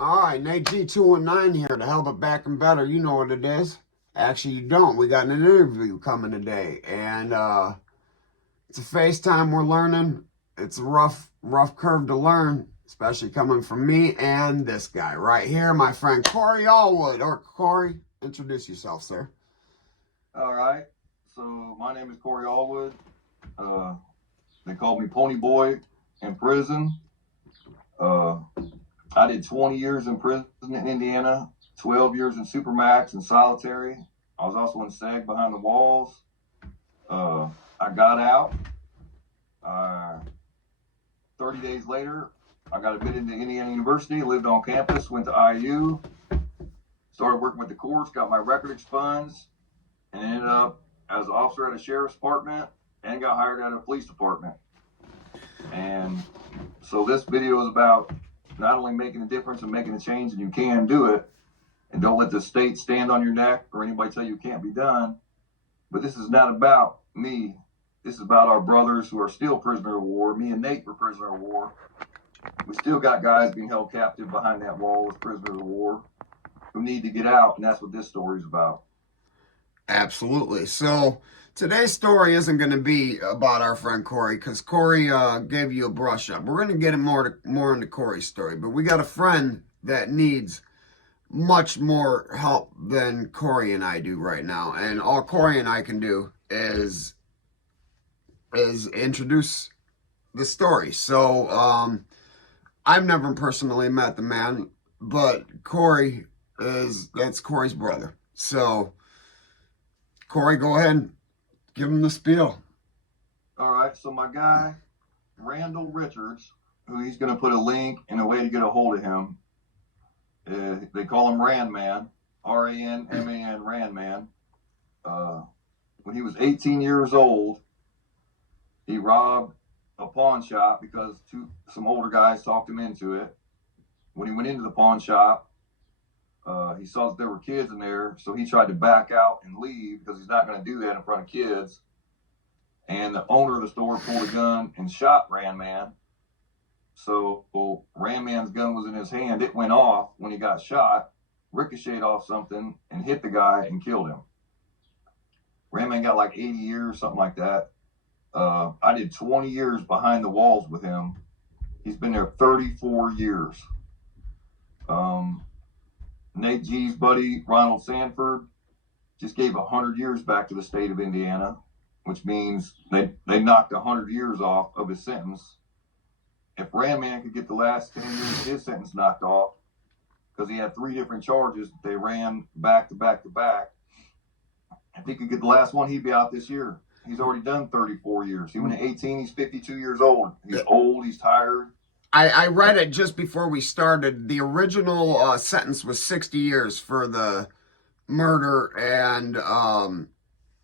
Alright, Nate G219 here to help it back and better. You know what it is. Actually, you don't. We got an interview coming today. And it's a FaceTime we're learning. It's a rough curve to learn, especially coming from me and this guy right here, my friend Corey Allwood. Or Corey, introduce yourself, sir. All right. So my name is Corey Allwood. They called me Pony Boy in prison. I did 20 years in prison in Indiana, 12 years in Supermax and solitary. I was also in SEG behind the walls. I got out. 30 days later, I got admitted to Indiana University, lived on campus, went to IU, started working with the courts, got my record expunged, and ended up as an officer at a sheriff's department and got hired at a police department. And so this video is about not only making a difference and making a change, and you can do it, and don't let the state stand on your neck or anybody tell you it can't be done. But this is not about me. This is about our brothers who are still prisoner of war. Me and Nate were prisoner of war. We still got guys being held captive behind that wall as prisoners of war who need to get out, and that's what this story is about. Absolutely. So today's story isn't going to be about our friend Corey, because Corey gave you a brush up. We're going to get more into Corey's story, but we got a friend that needs much more help than Corey and I do right now, and all Corey and I can do is introduce the story. So I've never personally met the man, but that's Corey's brother. So Corey, go ahead and give him the spiel. All right, so my guy, Randall Richards, who he's going to put a link and a way to get a hold of him. They call him Ranman, R-A-N-M-A-N, Ranman. When he was 18 years old, he robbed a pawn shop because some older guys talked him into it. When he went into the pawn shop, he saw that there were kids in there, so he tried to back out and leave because he's not going to do that in front of kids. And the owner of the store pulled a gun and shot Ranman. So Ranman's gun was in his hand. It went off when he got shot, ricocheted off something, and hit the guy and killed him. Ranman got like 80 years, something like that. I did 20 years behind the walls with him. He's been there 34 years. Nate G's buddy, Ronald Sanford, just gave 100 years back to the state of Indiana, which means they knocked 100 years off of his sentence. If Ranman could get the last 10 years of his sentence knocked off, because he had 3 different charges that they ran back to back to back, if he could get the last one, he'd be out this year. He's already done 34 years. He went to 18, he's 52 years old. He's old, he's tired. I read it just before we started. The original sentence was 60 years for the murder, and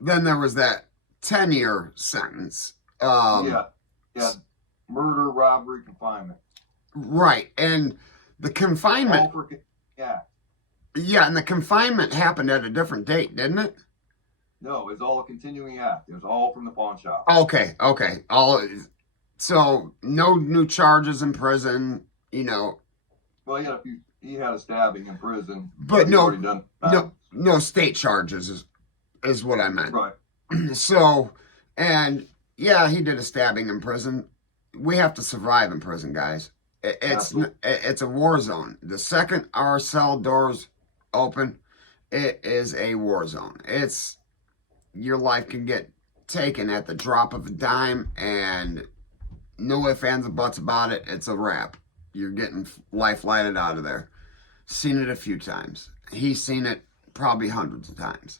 then there was that 10-year sentence. Yeah, murder, robbery, confinement. Right, and the confinement... Yeah, and the confinement happened at a different date, didn't it? No, it's all a continuing act. It was all from the pawn shop. Okay. So no new charges in prison, you know. Well, he had a stabbing in prison, but no state charges is what I meant. Right. So, and yeah, he did a stabbing in prison. We have to survive in prison, guys. It's a war zone. The second our cell doors open, it is a war zone. Your life can get taken at the drop of a dime, and no ifs, ands, and buts about it. It's a wrap. You're getting life lighted out of there. Seen it a few times. He's seen it probably hundreds of times.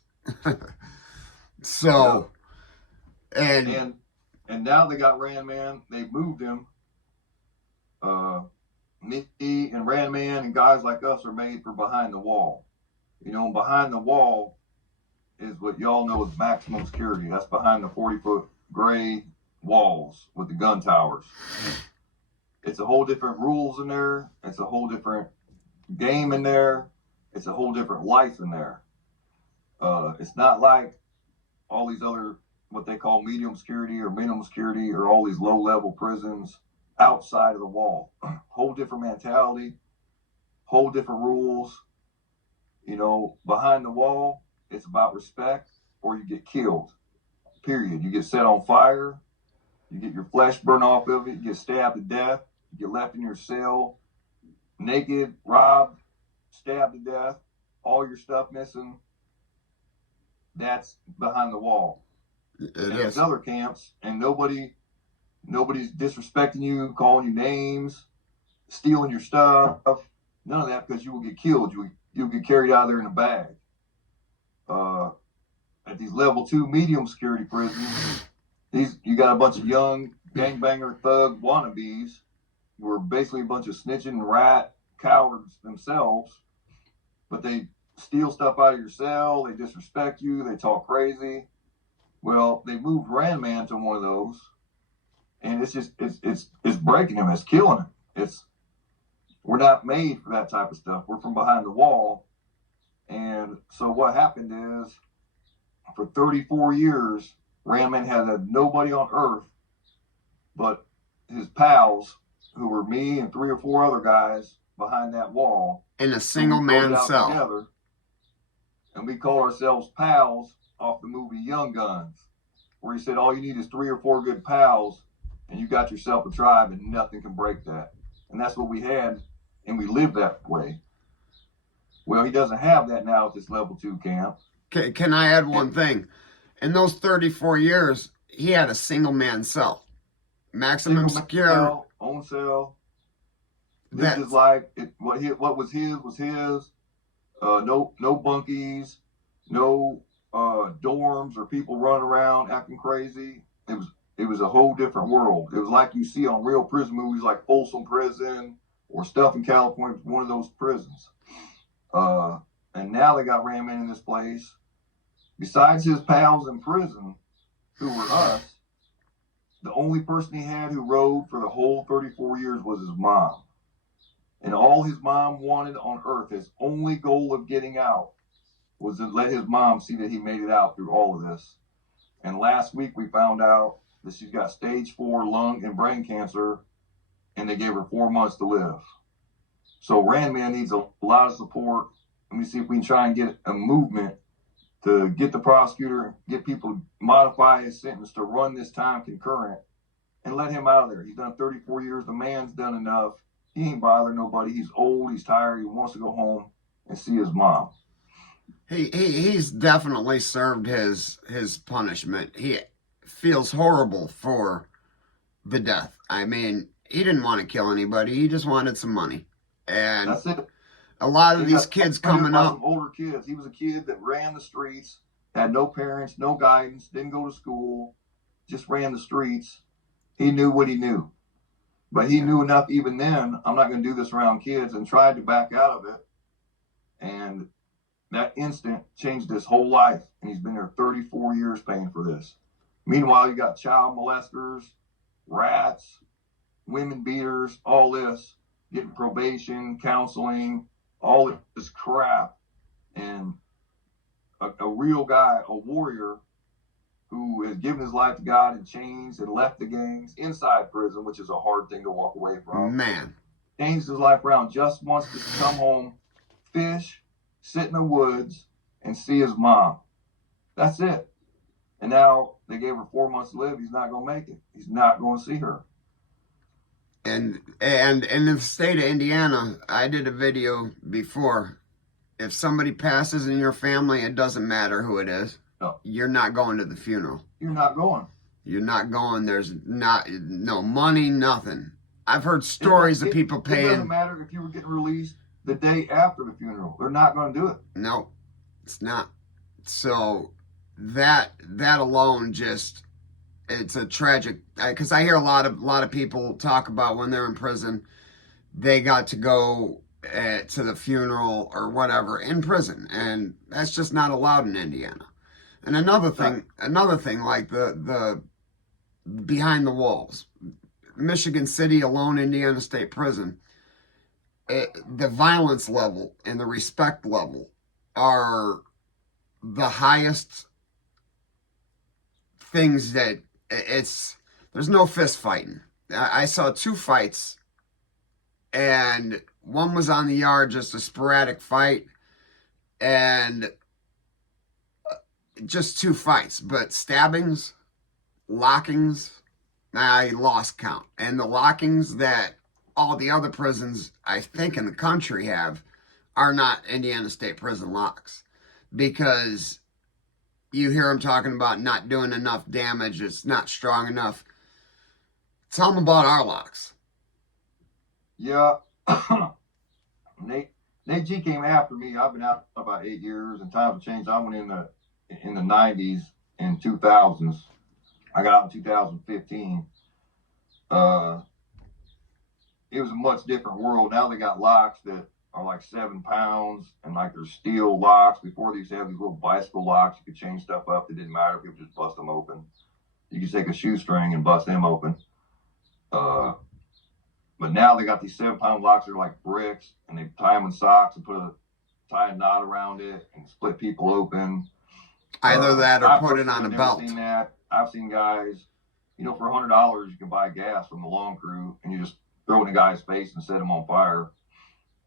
So, and now they got Ranman. They moved him. Me and Ranman and guys like us are made for behind the wall. You know, behind the wall is what y'all know as maximum security. That's behind the 40-foot gray walls with the gun towers. It's a whole different rules in there. It's a whole different game in there. It's a whole different life in there. It's not like all these other, what they call medium security or minimum security, or all these low-level prisons. outside of the wall. Whole different mentality, whole different rules. You know, behind the wall, it's about respect or you get killed. Period. You get set on fire, you get your flesh burned off of it, you get stabbed to death, you get left in your cell, naked, robbed, stabbed to death, all your stuff missing. That's behind the wall. It and is. there's other camps, and nobody's disrespecting you, calling you names, stealing your stuff. None of that, because you will get killed. You'll get carried out of there in a bag. At these level 2 medium security prisons, you got a bunch of young gangbanger thug wannabes who are basically a bunch of snitching rat cowards themselves, but they steal stuff out of your cell, they disrespect you, they talk crazy. Well, they moved Ranman to one of those, and it's breaking him, it's killing him. We're not made for that type of stuff. We're from behind the wall. And so what happened is, for 34 years, Ranman had nobody on earth but his pals, who were me and 3 or 4 other guys behind that wall. In a single man cell. Together, and we called ourselves pals off the movie Young Guns, where he said all you need is 3 or 4 good pals and you got yourself a tribe and nothing can break that. And that's what we had, and we lived that way. Well, he doesn't have that now at this level 2 camp. Can I add one thing? In those 34 years, he had a single man cell. Maximum security. Own cell. Lived his life. What was his was his. No bunkies, no dorms or people running around acting crazy. It was a whole different world. It was like you see on real prison movies, like Folsom Prison or stuff in California, one of those prisons. And now they got Ranman in this place. Besides his pals in prison, who were us, the only person he had who rode for the whole 34 years was his mom. And all his mom wanted on earth, his only goal of getting out, was to let his mom see that he made it out through all of this. And last week we found out that she's got stage 4 lung and brain cancer, and they gave her 4 months to live. So Ranman needs a lot of support. Let me see if we can try and get a movement to get the prosecutor, get people to modify his sentence to run this time concurrent and let him out of there. He's done 34 years. The man's done enough. He ain't bothering nobody. He's old. He's tired. He wants to go home and see his mom. He's definitely served his punishment. He feels horrible for the death. I mean, he didn't want to kill anybody. He just wanted some money. And that's it. A lot of these kids coming up. Some older kids. He was a kid that ran the streets, had no parents, no guidance, didn't go to school, just ran the streets. He knew what he knew. But he knew enough even then, I'm not going to do this around kids, and tried to back out of it. And that instant changed his whole life. And he's been there 34 years paying for this. Meanwhile, you got child molesters, rats, women beaters, all this, getting probation, counseling, all this crap. And a real guy, a warrior, who has given his life to God and changed and left the gangs inside prison, which is a hard thing to walk away from. Man. Changed his life around, just wants to come home, fish, sit in the woods, and see his mom. That's it. And now they gave her 4 months to live. He's not going to make it. He's not going to see her. And in the state of Indiana, I did a video before. If somebody passes in your family, it doesn't matter who it is. No. You're not going to the funeral. You're not going. You're not going. There's no money, nothing. I've heard stories of people paying. It doesn't matter if you were getting released the day after the funeral. They're not going to do it. No, it's not. So that alone just, it's a tragic, because I hear a lot of people talk about when they're in prison, they got to go to the funeral or whatever in prison, and that's just not allowed in Indiana. And another thing, like the behind the walls, Michigan City alone, Indiana State Prison, the violence level and the respect level are the highest things that there's no fist fighting. I saw 2 fights, and one was on the yard, just a sporadic fight, and just 2 fights. But stabbings, lockings, I lost count. And the lockings that all the other prisons, I think, in the country have are not Indiana State Prison locks, because you hear them talking about not doing enough damage, it's not strong enough. Tell them about our locks. Yeah. Nate G came after me. I've been out about 8 years, and times have changed. I went in the 90s and 2000s. I got out in 2015. It was a much different world. Now they got locks that are like 7 pounds, and like they're steel locks. Before they used to have these little bicycle locks. You could change stuff up. It didn't matter. People just bust them open. You could take a shoestring and bust them open. But now they got these 7-pound locks that are like bricks, and they tie them in socks and tie a knot around it and split people open. Either that or put it on a belt. Seen that. I've seen guys, for $100 you can buy gas from the lawn crew, and you just throw it in a guy's face and set him on fire.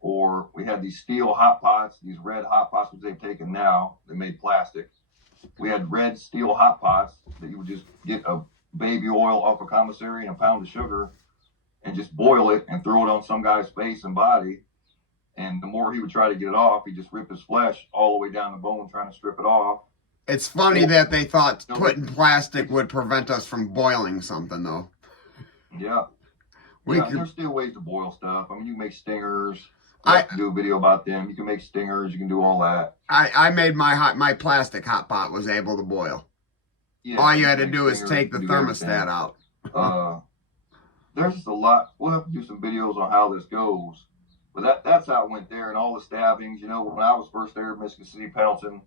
Or we had these steel hot pots, these red hot pots, which they've taken now. They made plastic. We had red steel hot pots that you would just get a baby oil off a commissary and a pound of sugar and just boil it and throw it on some guy's face and body. And the more he would try to get it off, he'd just rip his flesh all the way down the bone trying to strip it off. It's funny that they thought putting plastic would prevent us from boiling something, though. Yeah. There's still ways to boil stuff. I mean, you can make stingers. I can do a video about them. You can make stingers. You can do all that. I made my plastic hot pot was able to boil. Yeah, all you had to do is take the thermostat out. There's just a lot. We'll have to do some videos on how this goes. But that's how it went there, and all the stabbings. When I was first there at Michigan City, Pendleton,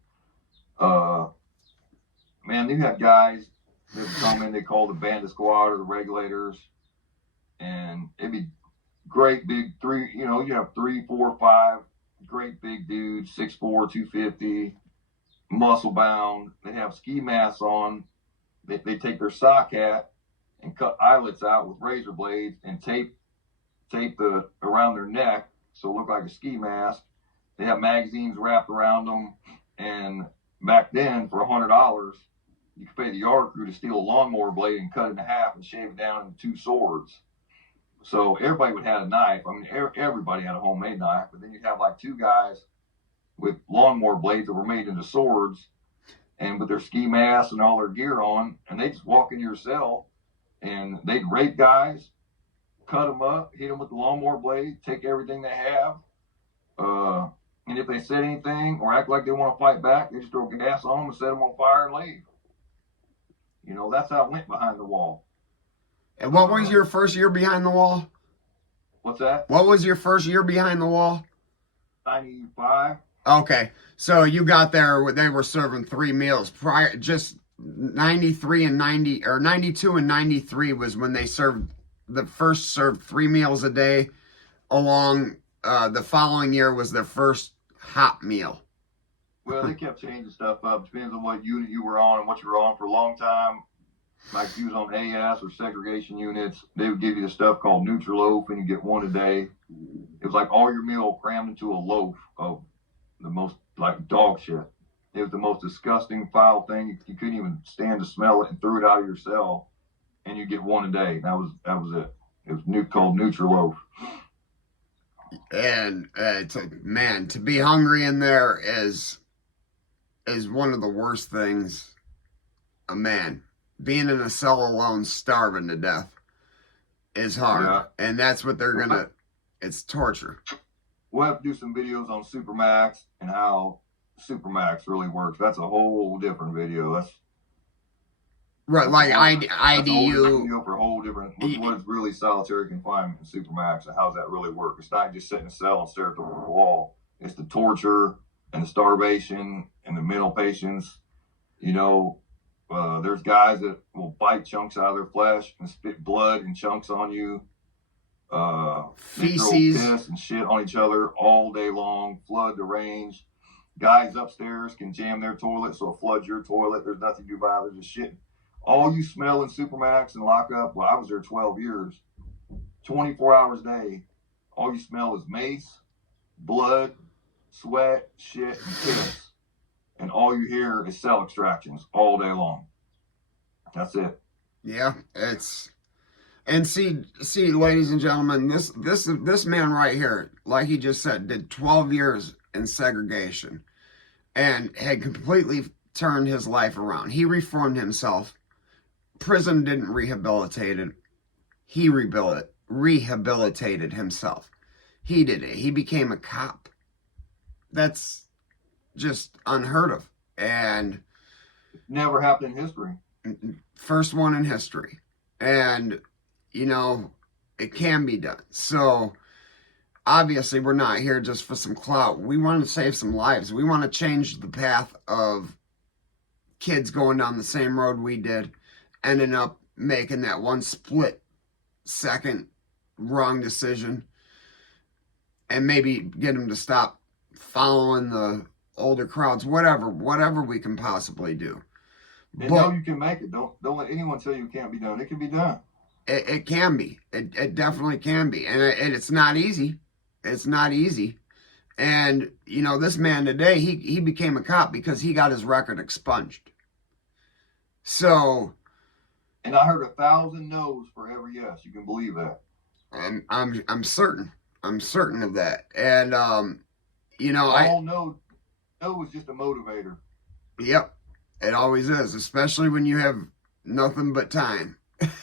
man, you had guys that would come in. They call the bandit squad or the regulators, and it'd be great big you have 3, 4, 5 great big dudes, 6'4", 250, muscle bound. They have ski masks on. They take their sock hat and cut eyelets out with razor blades and tape the around their neck so it looked like a ski mask. They have magazines wrapped around them, and back then for $100 you could pay the yard crew to steal a lawnmower blade and cut it in half and shave it down into 2 swords. So everybody would have a knife. I mean, everybody had a homemade knife, but then you'd have like 2 guys with lawnmower blades that were made into swords and with their ski masks and all their gear on, and they just walk into your cell and they'd rape guys, cut them up, hit them with the lawnmower blade, take everything they have. And if they said anything or act like they want to fight back, they just throw gas on them and set them on fire and leave. That's how it went behind the wall. And what was your first year behind the wall? What's that? What was your first year behind the wall? 95. Okay. So you got there, they were serving 3 meals. Prior, just 93 and 90, or 92 and 93 was when they served 3 meals a day. Along the following year was their first hot meal. Well, they kept changing stuff up. Depends on what unit you were on and what you were on for a long time. Like if you was on AS or segregation units, they would give you the stuff called Nutriloaf, and you get 1 a day. It was like all your meal crammed into a loaf of the most like dog shit. It was the most disgusting, foul thing. You couldn't even stand to smell it, and threw it out of your cell, and you get 1 a day. That was it. It was called Nutriloaf. And man, to be hungry in there is one of the worst things. Man, being in a cell alone, starving to death, is hard. Yeah. And that's what they're gonna. It's torture. We'll have to do some videos on Supermax and how Supermax really works. That's a whole different video. That's right, like IDU. Video for a whole different. What is really solitary confinement in Supermax, and how's that really work? It's not just sit in a cell and stare at the wall. It's the torture and the starvation and the mental patients. There's guys that will bite chunks out of their flesh and spit blood and chunks on you. Feces. They throw piss and shit on each other all day long, flood the range. Guys upstairs can jam their toilet so it floods your toilet. There's nothing to do about it. There's just shit. All you smell in Supermax and lockup, well, I was there 12 years. 24 hours a day, all you smell is mace, blood, sweat, shit, and piss. And all you hear is cell extractions all day long. That's it. Yeah, and see, ladies and gentlemen, this man right here, like he just said, did 12 years in segregation and had completely turned his life around. He reformed himself. Prison didn't rehabilitate him. He rehabilitated himself. He did it. He became a cop. That's just unheard of. And never happened in history. First one in history. And, you know, it can be done. So, obviously, we're not here just for some clout. We want to save some lives. We want to change the path of kids going down the same road we did, ending up making that one split second wrong decision, and maybe get them to stop following the older crowds, whatever we can possibly do. And know you can make it. Don't let anyone tell you it can't be done. It can be done. It can be. It definitely can be. And it's not easy. It's not easy. And, you know, this man today, he became a cop because he got his record expunged. So. And I heard 1,000 no's for every yes. You can believe that. I'm certain. I'm certain of that. And, you know, all no is just a motivator. Yep. It always is, especially when you have nothing but time.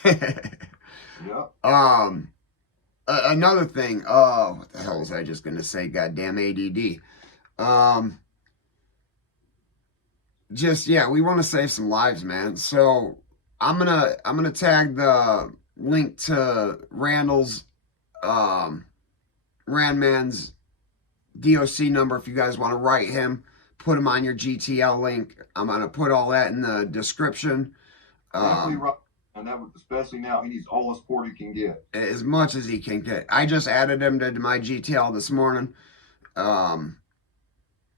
Yep. Another thing. What the hell was I just gonna say? Goddamn ADD. We want to save some lives, man. So I'm gonna tag the link to Randall's, Ranman's D.O.C. number if you guys want to write him. Put him on your GTL link. I'm going to put all that in the description. And that would, especially now, he needs all the support he can get. As much as he can get. I just added him to my GTL this morning.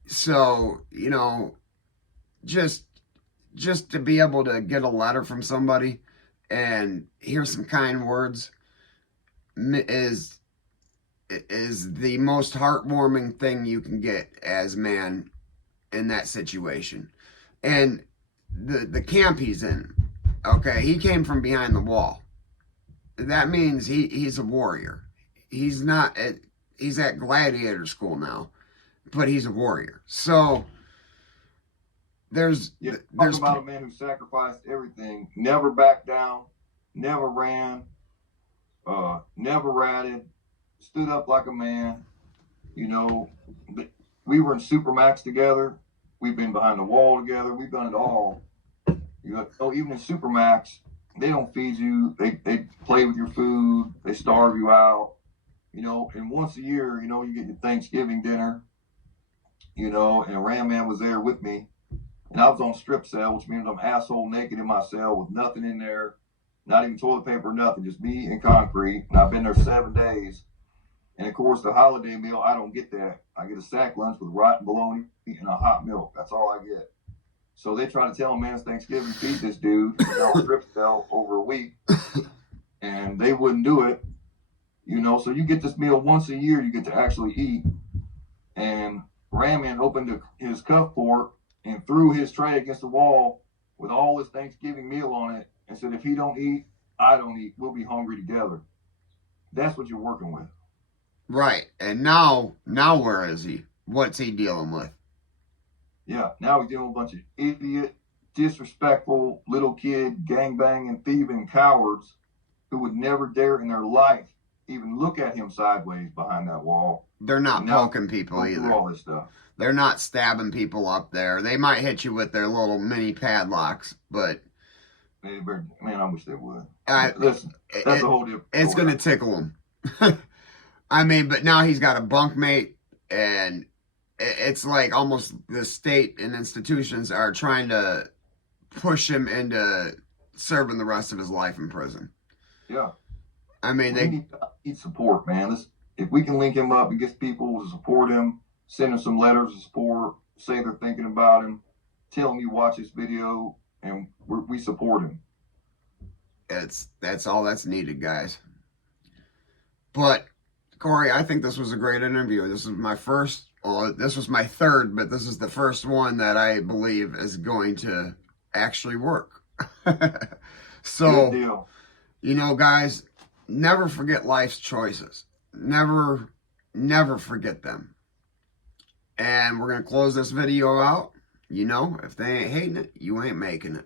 So, you know, just to be able to get a letter from somebody and hear some kind words is the most heartwarming thing you can get as man in that situation. And the camp he's in, okay, he came from behind the wall. That means he's a warrior. He's at gladiator school now, but he's a warrior. So there's about a man who sacrificed everything, never backed down, never ran, never ratted, stood up like a man. You know, we were in Supermax together. We've been behind the wall together. We've done it all. You know, even in Supermax, they don't feed you. They play with your food. They starve you out. You know, and once a year, you know, you get your Thanksgiving dinner. You know, and Ranman was there with me. And I was on strip cell, which means I'm asshole naked in my cell with nothing in there. Not even toilet paper, nothing. Just me and concrete. And I've been there 7 days. And of course, the holiday meal, I don't get that. I get a sack lunch with rotten bologna and a hot milk. That's all I get. So they try to tell him, man, it's Thanksgiving, feed this dude. He's on strip cell over a week. And they wouldn't do it. You know, so you get this meal once a year, you get to actually eat. And Ranman opened his cuff port and threw his tray against the wall with all his Thanksgiving meal on it and said, if he don't eat, I don't eat. We'll be hungry together. That's what you're working with. Right. And now where is he? What's he dealing with? Yeah, now he's dealing with a bunch of idiot, disrespectful, little kid, gangbanging, thieving cowards who would never dare in their life even look at him sideways behind that wall. They're not poking people either. All this stuff. They're not stabbing people up there. They might hit you with their little mini padlocks, but... Man, I wish they would. Listen, that's a whole different... It's going to tickle him. I mean, but now he's got a bunkmate, and it's like almost the state and institutions are trying to push him into serving the rest of his life in prison. Yeah. I mean, they need support, man. If we can link him up and get people to support him, send him some letters of support, say they're thinking about him, tell him you watch this video, and we support him. That's all that's needed, guys. But Corey, I think this was a great interview. This is my first, well, this was my third, but this is the first one that I believe is going to actually work. So, Good deal. you know, guys, never forget life's choices. Never forget them. And we're going to close this video out. You know, if they ain't hating it, you ain't making it.